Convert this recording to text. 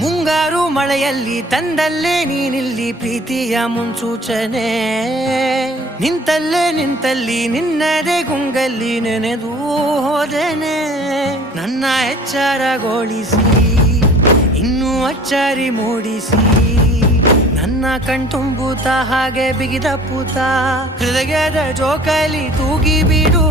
ಮುಂಗಾರು ಮಳೆಯಲ್ಲಿ ತಂದಲ್ಲೇ ನೀನಿಲ್ಲಿ ಪ್ರೀತಿಯ ಮುನ್ಸೂಚನೆ, ನಿಂತಲ್ಲಿ ನಿನ್ನದೇ ಗುಂಗಲ್ಲಿ ನೆನೆದು ಹೋದೆನೆ. ನನ್ನ ಎಚ್ಚರಗೊಳಿಸಿ ಇನ್ನೂ ಅಚ್ಚರಿ ಮೂಡಿಸಿ, ನನ್ನ ಕಣ್ತುಂಬುತ್ತ ಹಾಗೆ ಬಿಗಿದ ಪೂತ ಹೃದಯದ ಜೋಕಾಲಿ ತೂಗಿ ಬಿಡು.